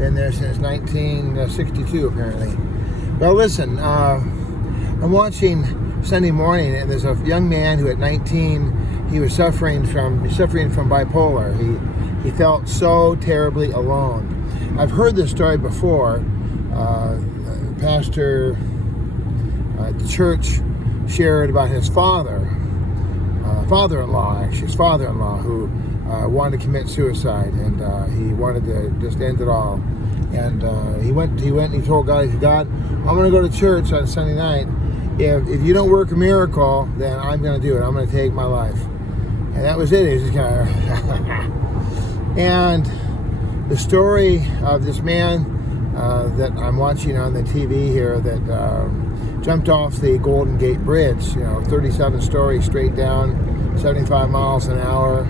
Been there since 1962, apparently. Well, listen, I'm watching Sunday Morning, and there's a young man who at 19, he was suffering from bipolar. He felt so terribly alone. I've heard this story before. Pastor at the church shared about his father-in-law, who wanted to commit suicide, and he wanted to just end it all. And he went and he told God, he said, God, I'm going to go to church on Sunday night. If you don't work a miracle, then I'm going to do it. I'm going to take my life. And that was it. He was just kind of and the story of this man that I'm watching on the TV here that jumped off the Golden Gate Bridge, 37 stories straight down, 75 miles an hour.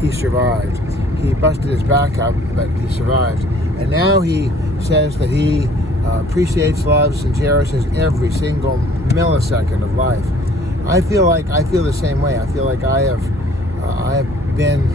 He survived. He busted his back up, but he survived. And now he says that he appreciates, loves, and cherishes every single millisecond of life. I feel the same way. I feel like I have been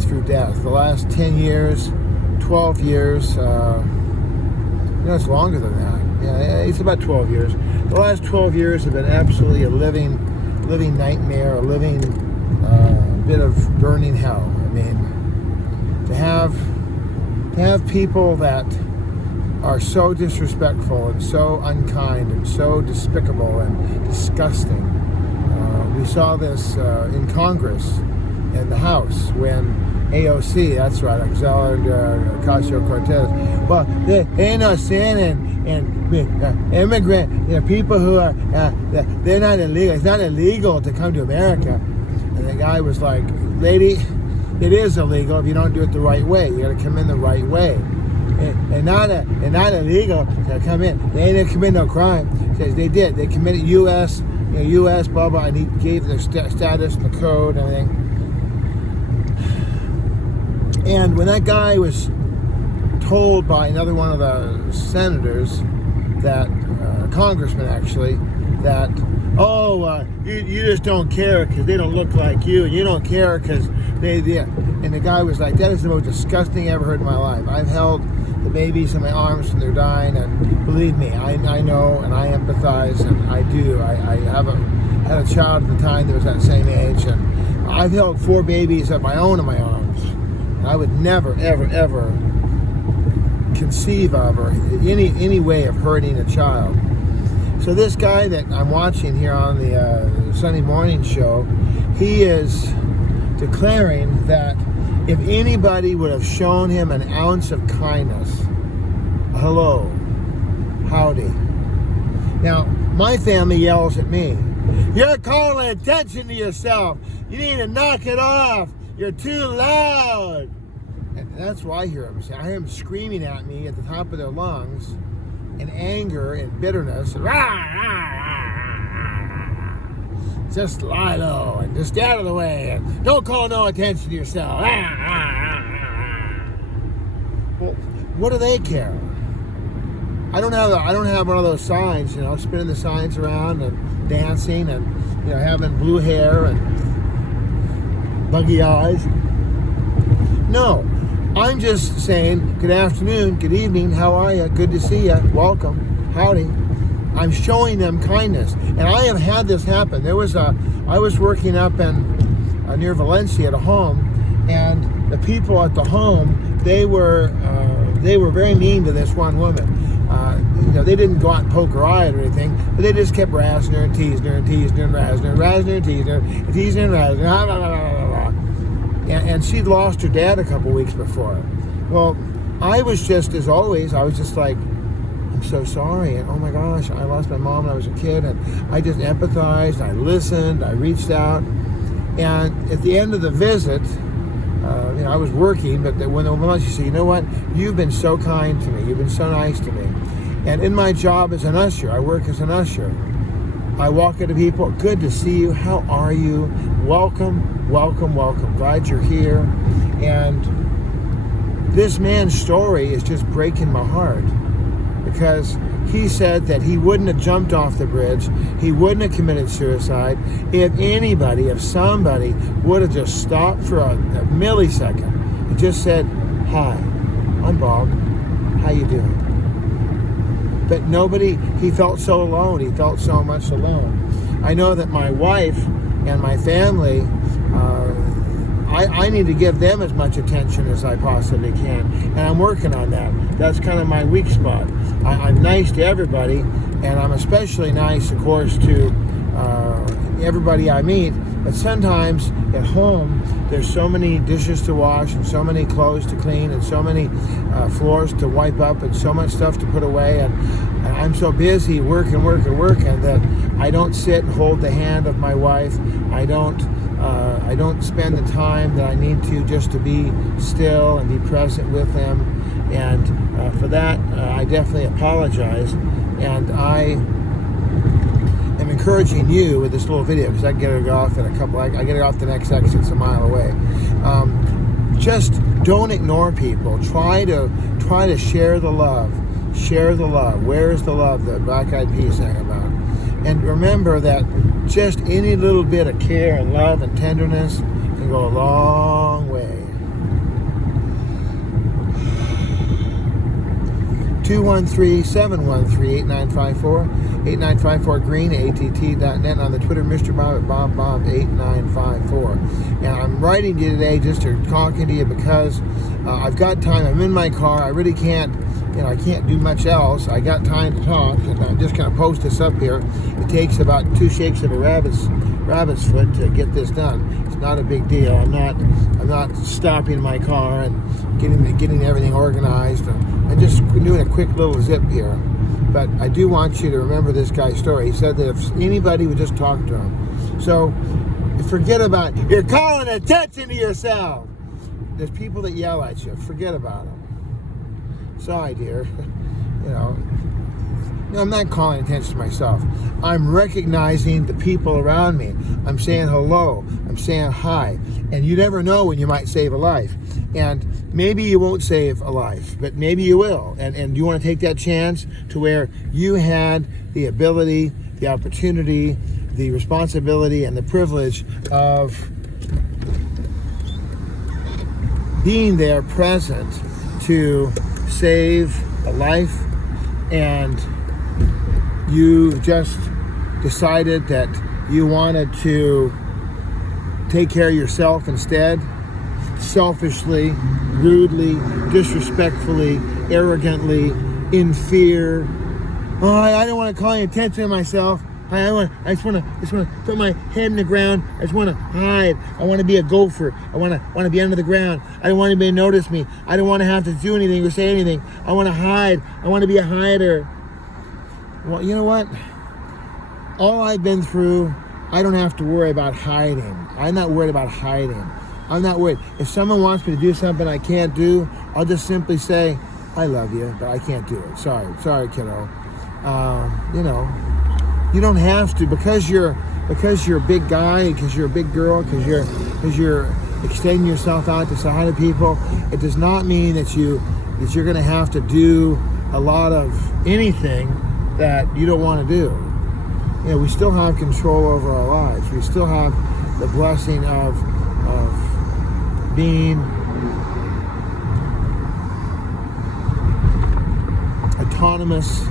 through death. The last 10 years, 12 years, it's longer than that. Yeah, it's about 12 years. The last 12 years have been absolutely a living nightmare, a living bit of burning hell. I mean, to have people that are so disrespectful and so unkind and so despicable and disgusting. We saw this in Congress, in the House, when AOC, that's right, Alexandria Ocasio-Cortez. Well, they ain't no sin and immigrant, people who are, they're not illegal. It's not illegal to come to America. And the guy was like, lady, it is illegal if you don't do it the right way. You got to come in the right way. And not illegal to come in. They didn't commit no crime. Says they did. They committed U.S. Blah blah, and he gave their status and the code and everything. And when that guy was told by another one of the senators, that congressman actually, that you just don't care because they don't look like you, and you don't care because they. And the guy was like, that is the most disgusting I ever heard in my life. I've held the babies in my arms when they're dying, and believe me, I know and I empathize, and I do. I had a child at the time that was that same age, and I've held 4 babies of my own in my arms. And I would never, ever, ever conceive of or any way of hurting a child. So this guy that I'm watching here on the Sunday Morning show, he is declaring that if anybody would have shown him an ounce of kindness, hello, howdy. Now, my family yells at me, you're calling attention to yourself. You need to knock it off. You're too loud. And that's what I hear them say. I hear them screaming at me at the top of their lungs in anger and bitterness. Rah, rah, rah, rah. Just lie low and just stay out of the way and don't call no attention to yourself. Rah, rah, rah, rah. Well, what do they care? I don't have one of those signs, spinning the signs around and dancing and having blue hair and buggy eyes. No, I'm just saying good afternoon, good evening, how are you? Good to see you. Welcome. Howdy. I'm showing them kindness. And I have had this happen. I was working up in near Valencia at a home, and the people at the home, they were very mean to this one woman. They didn't go out and poke her eye or anything, but they just kept razzing her and teasing her and teasing her and razzing her and teasing her and teasing her and razzing her. Blah, blah, blah, blah, blah. And she'd lost her dad a couple weeks before. Well, I was just, as always, I was just like, I'm so sorry, and oh my gosh, I lost my mom when I was a kid, and I just empathized, I listened, I reached out, and at the end of the visit, I was working, but when the woman, she said, you know what, you've been so kind to me, you've been so nice to me, and in my job as an usher, I work as an usher, I walk into people, good to see you, how are you, welcome, welcome, welcome, glad you're here, and this man's story is just breaking my heart, because he said that he wouldn't have jumped off the bridge, he wouldn't have committed suicide if somebody would have just stopped for a millisecond and just said, hi, I'm Bob. how you doing? But nobody, he felt so alone. He felt so much alone. I know that my wife and my family, I need to give them as much attention as I possibly can, and I'm working on that. That's kind of my weak spot. I'm nice to everybody, and I'm especially nice, of course, to everybody I meet, but sometimes at home there's so many dishes to wash and so many clothes to clean and so many floors to wipe up and so much stuff to put away, and I'm so busy working that I don't sit and hold the hand of my wife. I don't spend the time that I need to just to be still and be present with them, and for that I definitely apologize, and I am encouraging you with this little video, because I get it off in I get it off the next exit. It's a mile away. Just don't ignore people. Try to share the love. Share the love. Where is the love that Black Eyed Peas sang about? And remember that just any little bit of care and love and tenderness can go a long way. 213-713-8954, 8954-GREEN, att.net, on the Twitter, Mr. Bob at BobBob8954. And I'm writing to you today just to talking to you because I've got time. I'm in my car. I really can't, I can't do much else. I got time to talk, and I'm just going to post this up here. It takes about 2 shakes of a rabbit's foot to get this done. It's not a big deal. I'm not stopping my car and getting everything organized. I'm just doing a quick little zip here. But I do want you to remember this guy's story. He said that if anybody would just talk to him. So forget about, you're calling attention to yourself. There's people that yell at you. Forget about them. Sorry, dear. I'm not calling attention to myself. I'm recognizing the people around me. I'm saying hello. I'm saying hi. And you never know when you might save a life. And maybe you won't save a life, but maybe you will. And you want to take that chance to where you had the ability, the opportunity, the responsibility, and the privilege of being there present to save a life, and you just decided that you wanted to take care of yourself instead, selfishly, rudely, disrespectfully, arrogantly, in fear. Oh, I don't want to call any attention to myself. I just want to put my head in the ground. I just want to hide. I want to be a gopher. I want to be under the ground. I don't want anybody to notice me. I don't want to have to do anything or say anything. I want to hide. I want to be a hider. Well, you know what? All I've been through, I don't have to worry about hiding. I'm not worried about hiding. I'm not worried. If someone wants me to do something I can't do, I'll just simply say, I love you, but I can't do it. Sorry, kiddo. You don't have to, because you're a big guy, because you're a big girl, because you're extending yourself out to say hi to people. It does not mean that you're going to have to do a lot of anything that you don't want to do. We still have control over our lives. We still have the blessing of being autonomous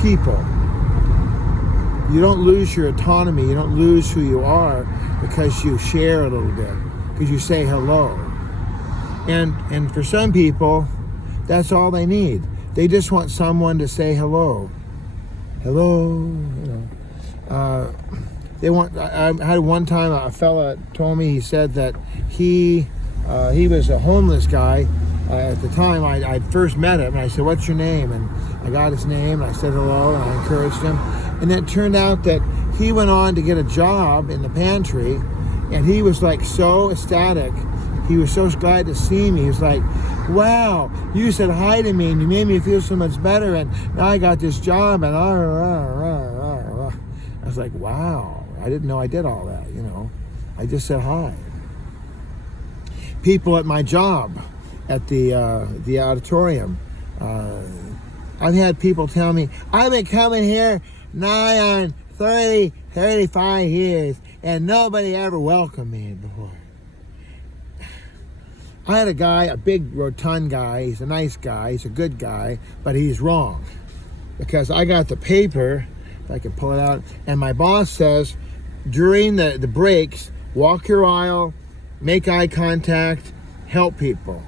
people. You don't lose your autonomy. You don't lose who you are because you share a little bit, because you say hello. And for some people, that's all they need. They just want someone to say hello. Hello. They want. I had one time a fella told me, he said that he was a homeless guy. At the time I first met him, and I said, what's your name? And I got his name, and I said hello, and I encouraged him. And then it turned out that he went on to get a job in the pantry, and he was like so ecstatic. He was so glad to see me. He was like, wow, you said hi to me, and you made me feel so much better, and now I got this job, and I was like, wow, I didn't know I did all that, I just said hi. People at my job, at the auditorium, I've had people tell me, I've been coming here nigh on 35 years, and nobody ever welcomed me before. I had a guy, a big rotund guy. He's a nice guy. He's a good guy, but he's wrong. Because I got the paper, if I can pull it out, and my boss says, during the breaks, walk your aisle, make eye contact, help people.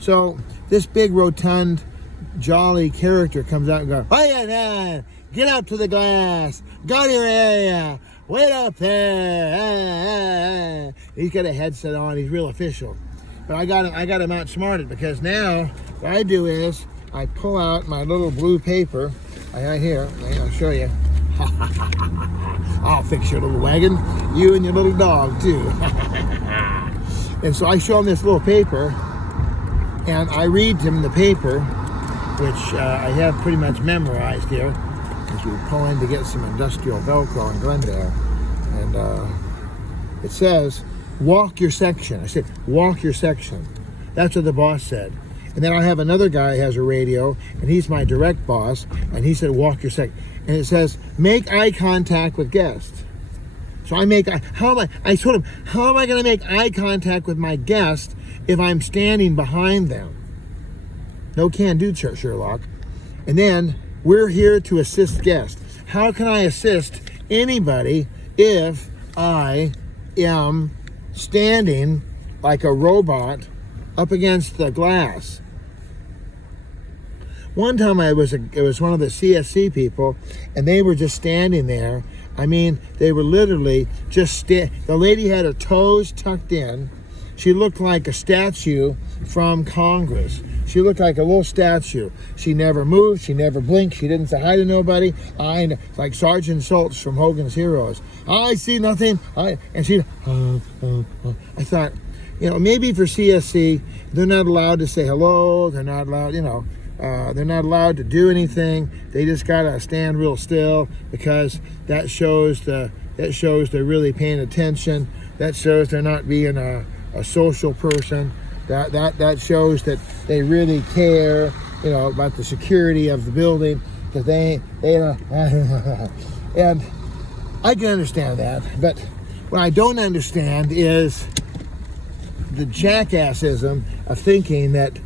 So this big rotund jolly character comes out and goes, oh yeah, get up to the glass, go to your area, wait up there. He's got a headset on, he's real official. But I got him outsmarted, because now what I do is I pull out my little blue paper. Here, I'll show you. I'll fix your little wagon, you and your little dog too. And so I show him this little paper, and I read him the paper, which I have pretty much memorized here, as we pull in to get some industrial Velcro in Glendale. And it says, walk your section. I said, walk your section. That's what the boss said. And then I have another guy who has a radio, and he's my direct boss, and he said, walk your section. And it says, make eye contact with guests. So I told him, how am I going to make eye contact with my guest if I'm standing behind them? No can do, Sherlock. And then, we're here to assist guests. How can I assist anybody if I am standing like a robot up against the glass? One time it was one of the CSC people, and they were just standing there. I mean, they were literally just the lady had her toes tucked in. She looked like a statue from Congress. She looked like a little statue. She never moved. She never blinked. She didn't say hi to nobody. Like Sergeant Schultz from Hogan's Heroes. I see nothing. I thought, maybe for CSC, they're not allowed to say hello. They're not allowed, they're not allowed to do anything. They just gotta stand real still, because that shows they're really paying attention. That shows they're not being a social person. That shows that they really care, about the security of the building, because they and I can understand that. But what I don't understand is the jackassism of thinking that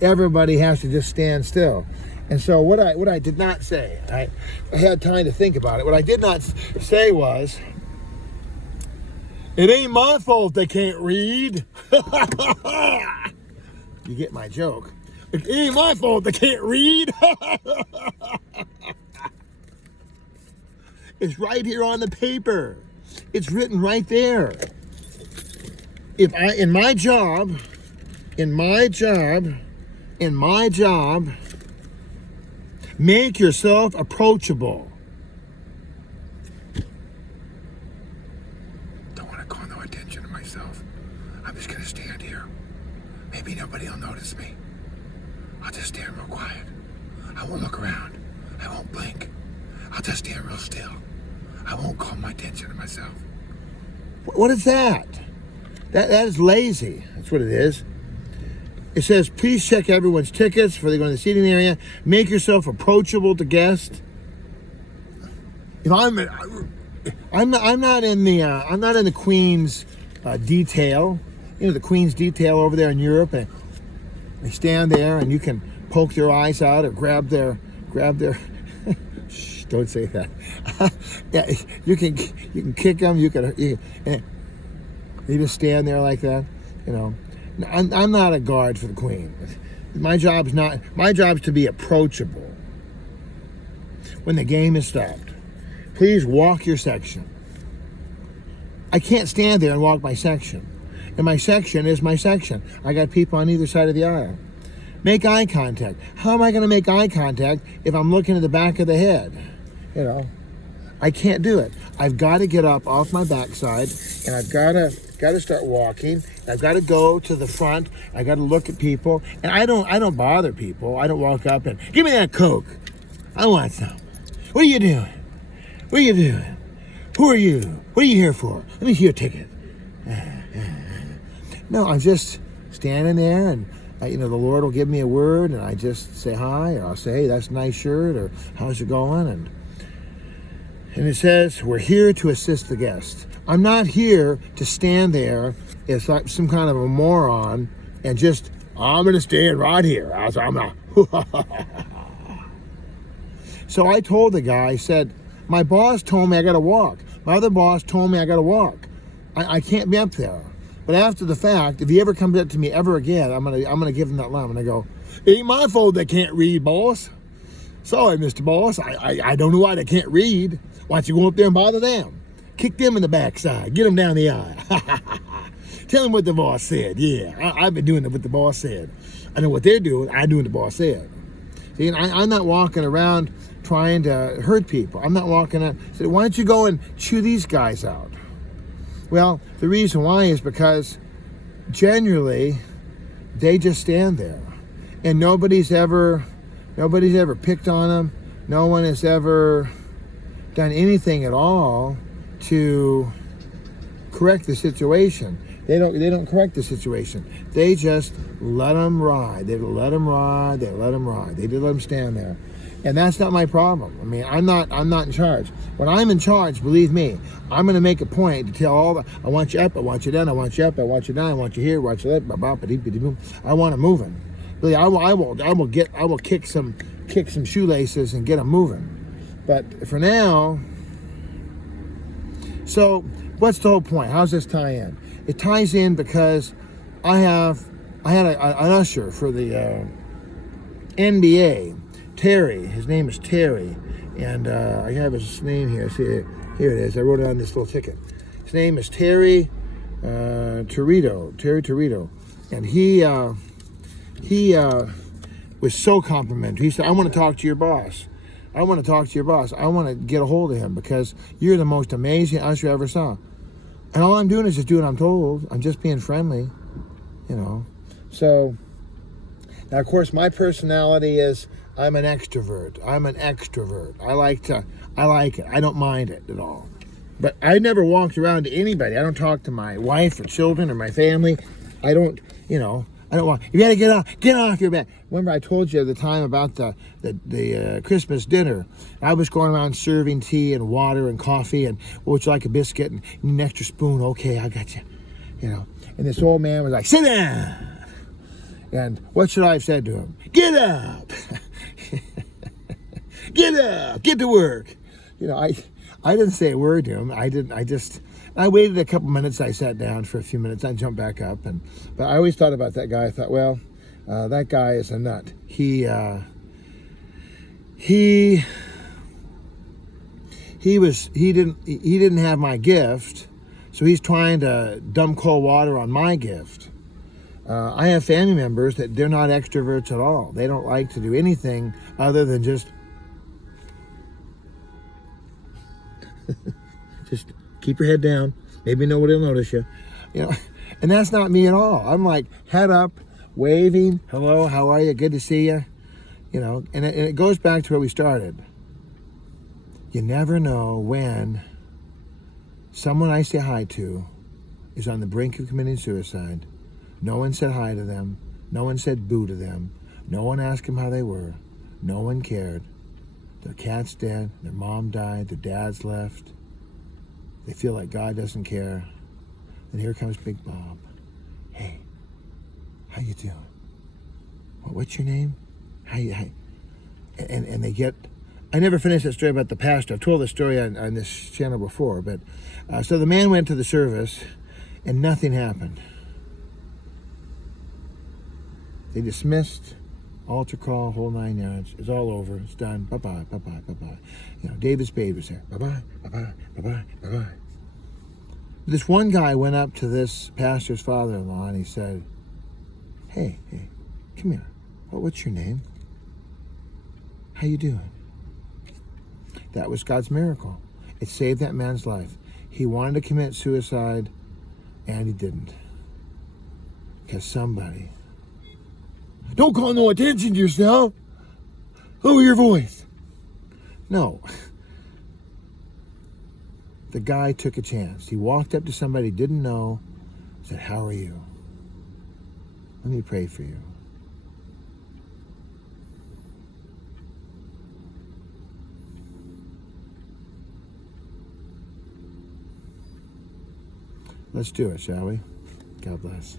everybody has to just stand still. And so what I did not say, I had time to think about it. What I did not say was, it ain't my fault they can't read. You get my joke. It ain't my fault they can't read. It's right here on the paper. It's written right there. In my job, make yourself approachable. Don't want to call no attention to myself. I'm just going to stand here. Maybe nobody will notice me. I'll just stand real quiet. I won't look around. I won't blink. I'll just stand real still. I won't call my attention to myself. What is that? That is lazy. That's what it is. It says, please check everyone's tickets before they go in the seating area. Make yourself approachable to guests. I'm not in the Queen's detail. The Queen's detail over there in Europe, and they stand there, and you can poke their eyes out or grab their. Shh, don't say that. Yeah, you can kick them. And they just stand there like that. I'm not a guard for the Queen. My job's to be approachable when the game is stopped. Please walk your section. I can't stand there and walk my section. And my section is my section. I got people on either side of the aisle. Make eye contact. How am I going to make eye contact if I'm looking at the back of the head? I can't do it. I've got to get up off my backside, and I've got to start walking. I've got to go to the front. I got to look at people, and I don't bother people. I don't walk up and give me that Coke. I want some. What are you doing? What are you doing? Who are you? What are you here for? Let me see your ticket. No, I'm just standing there, and the Lord will give me a word, and I just say hi, or I'll say, hey, that's a nice shirt, or how's it going? And it says, we're here to assist the guests. I'm not here to stand there as like some kind of a moron and just, I'm going to stand right here. So I told the guy, I said, my boss told me I got to walk. My other boss told me I got to walk. I can't be up there. But after the fact, if he ever comes up to me ever again, I'm gonna give him that line. I'm gonna go, it ain't my fault they can't read, boss. Sorry, Mr. Boss. I don't know why they can't read. Why don't you go up there and bother them? Kick them in the backside. Get them down the aisle. Tell them what the boss said. Yeah, I've been doing it what the boss said. I know what they're doing. I do what the boss said. See, I'm not walking around trying to hurt people. I'm not walking out. So why don't you go and chew these guys out? Well, the reason why is because generally they just stand there, and nobody's ever picked on them. No one has ever done anything at all to correct the situation. They don't correct the situation. They just let them ride. They let them ride. They let them ride. They just let them stand there. And that's not my problem. I mean, I'm not in charge. When I'm in charge, believe me, I'm going to make a point to tell all the, I want you up, I want you down, I want you up, I want you down, I want you here, I want you there, I want them moving. Really, I will kick some shoelaces and get them moving. But for now, so what's the whole point? How's this tie in? It ties in because I had an usher for the NBA. Terry, his name is Terry, and I have his name here. See, here it is. I wrote it on this little ticket. His name is Terry Torito, and he was so complimentary. He said, "I want to talk to your boss. I want to talk to your boss. I want to get a hold of him because you're the most amazing usher I ever saw." And all I'm doing is just doing what I'm told. I'm just being friendly, you know. So now, of course, my personality is, I'm an extrovert. I'm an extrovert. I like it. I don't mind it at all. But I never walked around to anybody. I don't talk to my wife or children or my family. I don't want, you gotta get off your bed. Remember I told you at the time about the Christmas dinner. I was going around serving tea and water and coffee and, would you like a biscuit and an extra spoon? Okay, I got you. You know, and this old man was like, sit down. And what should I have said to him? Get up. Get up, get to work. You know, I didn't say a word to him. I waited a couple minutes. I sat down for a few minutes. I jumped back up. But I always thought about that guy. I thought, well, that guy is a nut. He didn't have my gift, so he's trying to dump cold water on my gift. I have family members that they're not extroverts at all. They don't like to do anything other than just keep your head down. Maybe nobody will notice you. You know, and that's not me at all. I'm like head up, waving, hello, how are you? Good to see you. You know, and it goes back to where we started. You never know when someone I say hi to is on the brink of committing suicide. No one said hi to them. No one said boo to them. No one asked them how they were. No one cared. Their cat's dead. Their mom died. Their dad's left. They feel like God doesn't care. And here comes Big Bob. Hey, how you doing? What's your name? And they get... I never finished that story about the pastor. I've told this story on this channel before. But so the man went to the service and nothing happened. They dismissed, altar call, whole 9 yards. It's all over. It's done. Bye-bye, bye-bye, bye-bye. You know, David Spade was there. Bye-bye, bye-bye, bye-bye, bye-bye. This one guy went up to this pastor's father-in-law and he said, hey, come here. What's your name? How you doing? That was God's miracle. It saved that man's life. He wanted to commit suicide and he didn't. Because somebody... Don't call no attention to yourself. Lower your voice. No. The guy took a chance. He walked up to somebody he didn't know, said, how are you? Let me pray for you. Let's do it, shall we? God bless.